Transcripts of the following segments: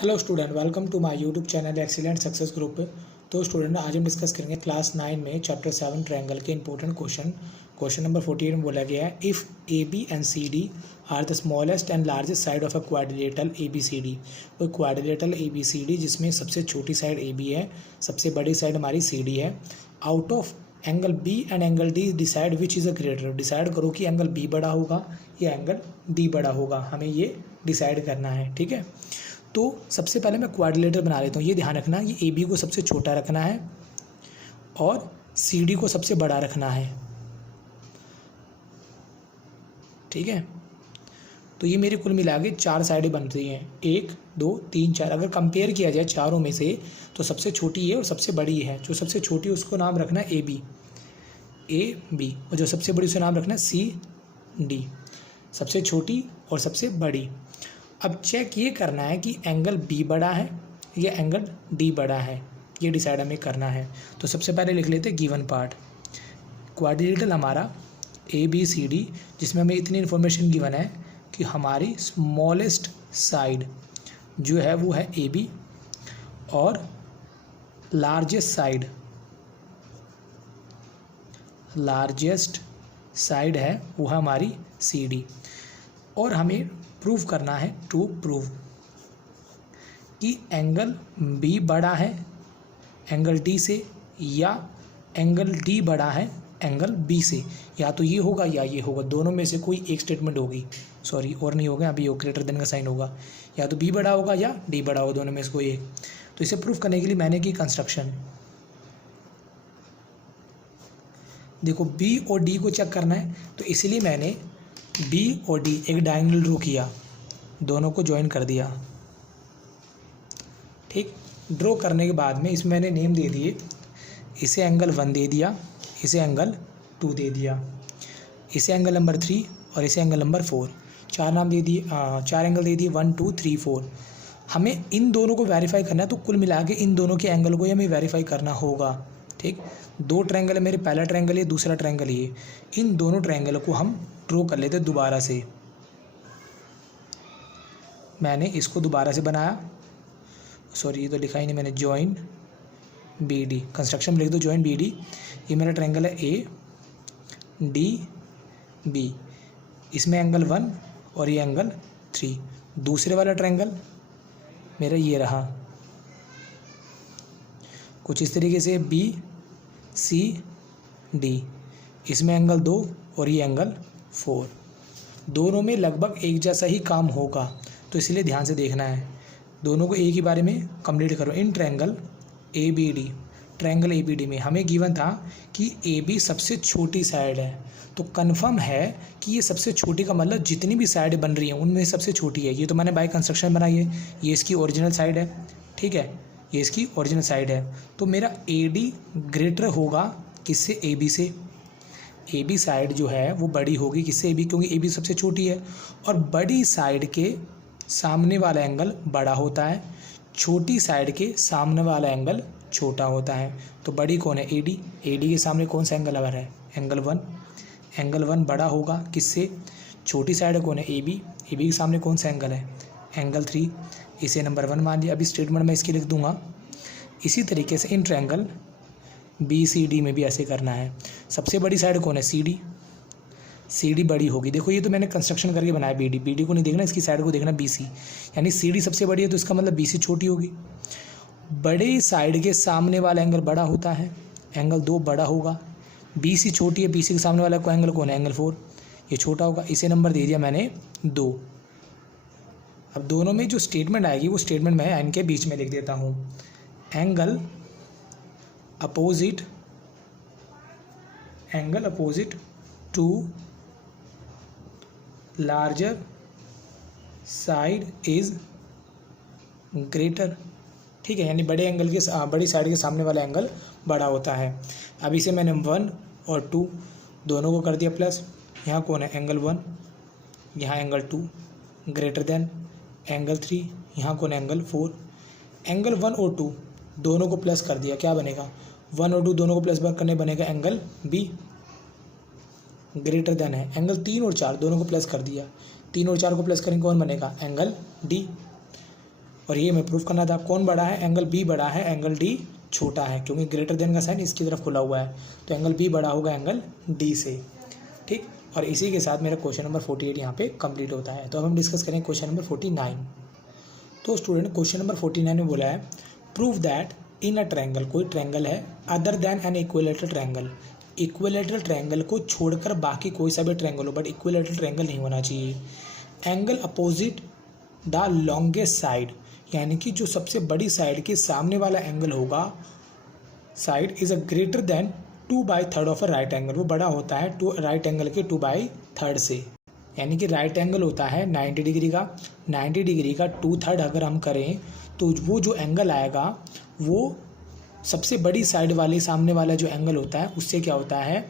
Hello student, welcome to my YouTube channel excellent success group. तो student आज हम discuss करेंगे क्लास 9 में चैप्टर 7 ट्रायंगल के इंपॉर्टेंट क्वेश्चन नंबर 48 में बोला गया है if A B and C D are the smallest and largest side of a quadrilateral A B C D. कोई quadrilateral A B C D जिसमें सबसे छोटी साइड ए बी है, सबसे बड़ी साइड हमारी सी डी है। Out of angle B and angle D decide which is a greater. Decide करो कि एंगल बी बड़ा होगा या एंगल डी बड़ा होगा, हमें ये डिसाइड करना है। ठीक है, तो सबसे पहले मैं क्वाड्रिलेटर बना लेता हूँ। ये ध्यान रखना, ये ए बी को सबसे छोटा रखना है और सी डी को सबसे बड़ा रखना है। ठीक है, तो ये मेरे कुल मिला के 4 साइडें बन रही हैं, 1 2 3 4। अगर कंपेयर किया जाए चारों में से तो सबसे छोटी ये और सबसे बड़ी है। जो सबसे छोटी उसको नाम रखना है ए बी और जो सबसे बड़ी उसका नाम रखना है सी डी। सबसे छोटी और सबसे बड़ी। अब चेक ये करना है कि एंगल बी बड़ा है या एंगल डी बड़ा है, ये डिसाइड हमें करना है। तो सबसे पहले लिख लेते हैं गिवन पार्ट। क्वाड्रिलेटरल हमारा ए बी सी डी, जिसमें हमें इतनी इन्फॉर्मेशन गिवन है कि हमारी स्मॉलेस्ट साइड जो है वो है ए बी और लार्जेस्ट साइड है वो है हमारी सी डी। और हमें प्रूव करना है, टू प्रूव कि एंगल बी बड़ा है एंगल डी से या एंगल डी बड़ा है एंगल बी से। या तो ये होगा या ये होगा, दोनों में से कोई एक स्टेटमेंट होगी। सॉरी, और नहीं होगा, अभी ग्रेटर देन का साइन होगा। या तो बी बड़ा होगा या डी बड़ा होगा, दोनों में से कोई एक। तो इसे प्रूव करने के लिए मैंने की कंस्ट्रक्शन। देखो, बी और डी को चेक करना है, तो इसलिए मैंने बी और डी एक डायगोनल ड्रॉ किया, दोनों को ज्वाइन कर दिया। ठीक, ड्रॉ करने के बाद में इसमें मैंने नेम दे दिए। इसे एंगल 1 दे दिया, इसे एंगल 2 दे दिया, इसे एंगल नंबर 3 और इसे एंगल नंबर 4। 4 नाम दे दिए, 4 एंगल दे दिए, 1 2 3 4। हमें इन दोनों को वेरीफाई करना है, तो कुल मिला के इन दोनों के एंगल को हमें वेरीफाई करना होगा। ठीक, 2 ट्रायंगल है मेरे, पहला ट्रायंगल ये, दूसरा ट्रायंगल ये। इन दोनों ट्रायंगल को हम ड्रॉ कर लेते दोबारा से। मैंने इसको दोबारा से बनाया, सॉरी ये तो लिखा ही नहीं मैंने, जॉइन बी डी। कंस्ट्रक्शन में लिख दो जॉइन बी डी। ये मेरा ट्रायंगल है ए डी बी, इसमें एंगल 1 और ये एंगल 3। दूसरे वाला ट्रायंगल मेरा ये रहा कुछ इस तरीके से, बी सी डी, इसमें एंगल 2 और ये एंगल 4। दोनों में लगभग एक जैसा ही काम होगा, तो इसलिए ध्यान से देखना है। दोनों को एक ही बारे में कंप्लीट करो। In triangle A B D, triangle A B D में हमें गिवन था कि ए बी सबसे छोटी साइड है, तो कन्फर्म है कि ये सबसे छोटी का मतलब जितनी भी साइड बन रही हैं उनमें सबसे छोटी है। ये तो मैंने बाय कंस्ट्रक्शन बनाई है, ये इसकी ओरिजिनल साइड है। ठीक है, ये इसकी ओरिजिनल साइड है, तो मेरा ए डी ग्रेटर होगा किससे, ए बी से। ए बी साइड जो है वो बड़ी होगी किससे, ए बी, क्योंकि ए बी सबसे छोटी है। और बड़ी साइड के सामने वाला एंगल बड़ा होता है, छोटी साइड के सामने वाला एंगल छोटा होता है। तो बड़ी कौन है, ए डी। ए डी के सामने कौन सा एंगल आ रहा है, एंगल 1। एंगल 1 बड़ा होगा किससे, छोटी साइड कौन है, ए बी। ए बी के सामने कौन सा एंगल है, एंगल 3। इसे नंबर 1 मान लिया। अभी स्टेटमेंट में इसके लिख दूंगा। इसी तरीके से in triangle B C D में भी ऐसे करना है। सबसे बड़ी साइड कौन है, सी डी। सी डी बड़ी होगी। देखो ये तो मैंने कंस्ट्रक्शन करके बनाया, बी डी को नहीं देखना, इसकी साइड को देखना, बी सी। यानी सी डी सबसे बड़ी है तो इसका मतलब बी सी छोटी होगी। बड़े साइड के सामने वाला एंगल बड़ा होता है, एंगल 2 बड़ा होगा। बी सी छोटी है, बी सी के सामने वाला को एंगल कौन है, एंगल 4, ये छोटा होगा। इसे नंबर दे दिया मैंने 2। अब दोनों में जो स्टेटमेंट आएगी वो स्टेटमेंट मैं एन के बीच में लिख देता हूँ। Angle opposite to larger side is greater. ठीक है, यानी बड़ी साइड के सामने वाला एंगल बड़ा होता है। अब इसे मैंने 1 और 2 दोनों को कर दिया प्लस। यहाँ कौन है, एंगल 1, यहाँ एंगल 2 ग्रेटर देन एंगल 3, यहाँ कौन है, एंगल 4। एंगल 1 और 2 दोनों को प्लस कर दिया, क्या बनेगा, 1 और 2 दोनों को प्लस करने बनेगा एंगल बी ग्रेटर देन है। एंगल 3 और 4 दोनों को प्लस कर दिया, 3 और 4 को प्लस करेंगे कौन बनेगा, एंगल डी। और ये हमें प्रूफ करना था। कौन बड़ा है? एंगल बी बड़ा है, एंगल डी छोटा है, क्योंकि ग्रेटर देन का साइन इसकी तरफ खुला हुआ है, तो एंगल बी बड़ा होगा एंगल डी से। ठीक, और इसी के साथ मेरा क्वेश्चन नंबर 48 यहाँ पे कंप्लीट होता है। तो अब हम डिस्कस करेंगे क्वेश्चन नंबर 49। तो स्टूडेंट क्वेश्चन नंबर 49 में बोला है prove that in a triangle, कोई ट्रायंगल है other than an equilateral triangle, equilateral triangle को छोड़कर बाकी कोई सा भी ट्रायंगल हो, बट इक्विलैटरल ट्रायंगल नहीं होना चाहिए। Angle opposite the longest side, यानी कि जो सबसे बड़ी साइड के सामने वाला एंगल होगा, side is a greater than 2/3 of a right angle, वो बड़ा होता है राइट एंगल के 2/3 से। यानी कि राइट एंगल होता है 90 डिग्री का, 90 डिग्री का 2/3 अगर हम करें तो वो जो एंगल आएगा वो सबसे बड़ी साइड वाले सामने वाला जो एंगल होता है उससे क्या होता है,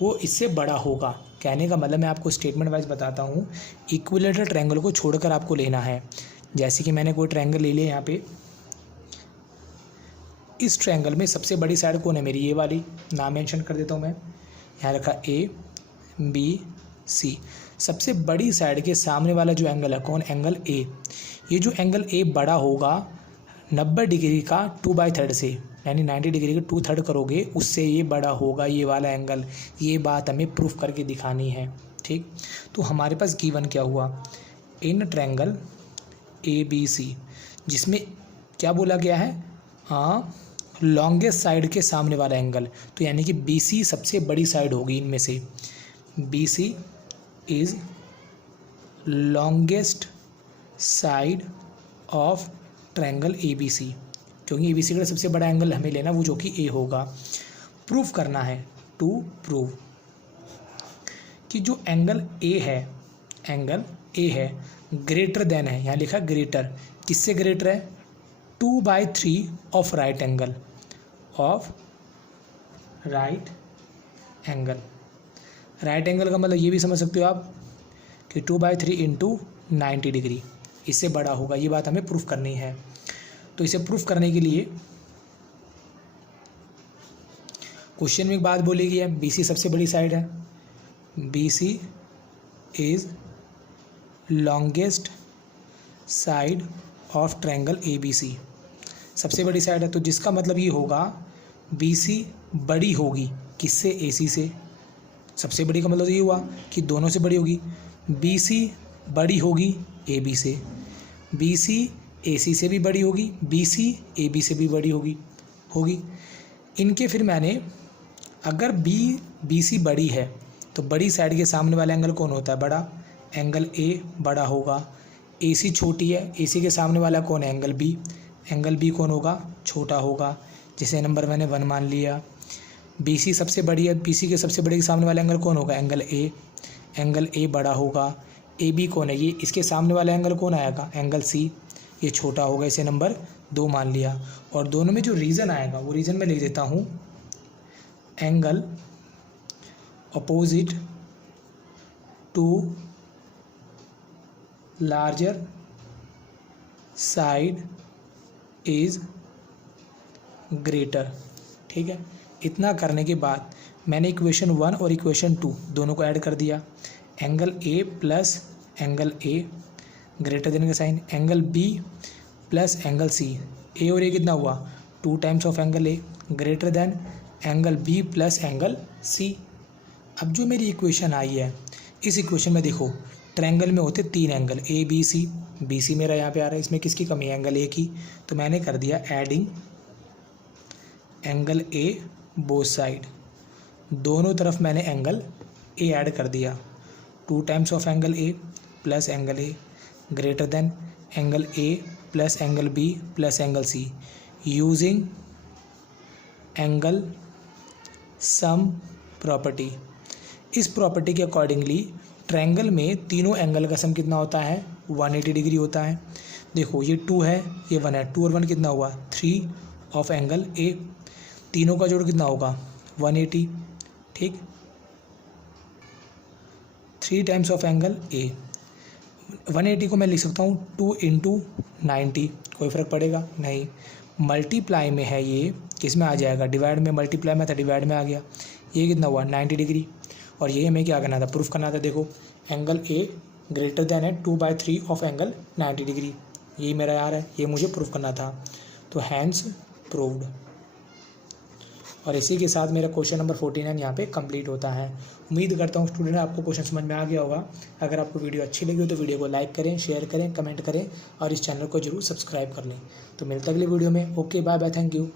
वो इससे बड़ा होगा। कहने का मतलब मैं आपको स्टेटमेंट वाइज बताता हूँ। इक्विलैटरल ट्रायंगल को छोड़कर आपको लेना है। जैसे कि मैंने कोई ट्रायंगल ले लिया यहाँ पे, इस ट्रायंगल में सबसे बड़ी साइड कौन है मेरी? ये वाली, नाम मेंशन कर देता हूँ मैं, यहाँ रखा ए बी सी। सबसे बड़ी साइड के सामने वाला जो एंगल है कौन? Angle A. ये जो एंगल ए बड़ा होगा 90 डिग्री का 2/3 से, यानी 90 डिग्री का 2/3 करोगे उससे ये बड़ा होगा ये वाला एंगल। ये बात हमें प्रूफ करके दिखानी है। ठीक, तो हमारे पास गिवन क्या हुआ? इन ट्रायंगल ए बी सी, जिसमें क्या बोला गया है? हाँ, लॉन्गेस्ट साइड के सामने वाला एंगल, तो यानी कि बी सी सबसे बड़ी साइड होगी इनमें से। B C is longest side of triangle A B C, क्योंकि ए बी सी का सबसे बड़ा एंगल हमें लेना वो जो कि ए होगा। प्रूफ करना है, टू प्रूव कि जो एंगल ए है, एंगल ए है ग्रेटर देन है, यहाँ लिखा ग्रेटर, किससे ग्रेटर है? 2/3 of right angle, of right angle. Right angle का मतलब ये भी समझ सकते हो आप कि 2/3 इंटू 90 डिग्री, इससे बड़ा होगा। ये बात हमें प्रूफ करनी है। तो इसे प्रूफ करने के लिए क्वेश्चन में एक बात बोली गई है, बी सी सबसे बड़ी साइड है, B C is longest side of triangle A B C, सबसे बड़ी साइड है। तो जिसका मतलब ये होगा बी सी बड़ी होगी किससे? ए सी से। सबसे बड़ी का मतलब ये हुआ कि दोनों से बड़ी होगी। बी सी बड़ी होगी ए बी से, बी सी ए सी से भी बड़ी होगी, बी सी ए बी से भी बड़ी होगी। इनके फिर मैंने, अगर बी सी बड़ी है तो बड़ी साइड के सामने वाला एंगल कौन होता है? बड़ा, एंगल ए बड़ा होगा। ए सी छोटी है, ए सी के सामने वाला कौन है? एंगल बी, एंगल बी कौन होगा? छोटा होगा, जिसे नंबर मैंने 1 मान लिया। बी सी सबसे बड़ी है, बी सी के सबसे बड़े के सामने वाला एंगल कौन होगा? एंगल ए, एंगल ए बड़ा होगा। ए बी कौन है? ये इसके सामने वाला एंगल कौन आएगा? एंगल सी, ये छोटा होगा, इसे नंबर 2 मान लिया। और दोनों में जो रीज़न आएगा वो रीज़न मैं लिख देता हूँ, angle opposite to larger side is greater. ठीक है, इतना करने के बाद मैंने इक्वेशन 1 और इक्वेशन 2 दोनों को ऐड कर दिया। Angle A plus angle A greater than का sign, angle B plus angle C, A और ए कितना हुआ? 2 times of angle A, greater than angle B plus angle C. अब जो मेरी इक्वेशन आई है, इस इक्वेशन में देखो ट्रायंगल में होते 3 angle, A B C. B C मेरा यहाँ पे आ रहा है, इसमें किसकी कमी है? एंगल ए की। तो मैंने कर दिया adding angle A both side, दोनों तरफ मैंने एंगल ए ऐड कर दिया। 2 times of angle A plus angle A greater than angle A plus angle B plus angle C, using angle sum property. इस प्रॉपर्टी के अकॉर्डिंगली ट्रायंगल में तीनों angle का सम कितना होता है? 180 डिग्री होता है। देखो ये 2 है, ये 1 है, 2 और 1 कितना हुआ? 3 ऑफ एंगल ए, तीनों का जोड़ कितना होगा? 180। ठीक, 3 टाइम्स ऑफ एंगल ए। 180 को मैं लिख सकता हूँ 2 इंटू 90, कोई फ़र्क पड़ेगा नहीं। मल्टीप्लाई में है ये, किस में आ जाएगा? डिवाइड में, मल्टीप्लाई में था डिवाइड में आ गया। ये कितना हुआ? 90 डिग्री। और ये हमें क्या करना था? प्रूफ करना था। देखो एंगल ए ग्रेटर देन है 2/3 ऑफ एंगल 90 डिग्री। यही मेरा यार है, ये मुझे प्रूव करना था, तो हैंस प्रूव्ड। और इसी के साथ मेरा क्वेश्चन नंबर 49 यहाँ पे कंप्लीट होता है। उम्मीद करता हूँ स्टूडेंट आपको क्वेश्चन समझ में आ गया होगा। अगर आपको वीडियो अच्छी लगी हो तो वीडियो को लाइक करें, शेयर करें, कमेंट करें और इस चैनल को जरूर सब्सक्राइब कर लें। तो मिलते अगले वीडियो में। Okay, bye bye, thank you.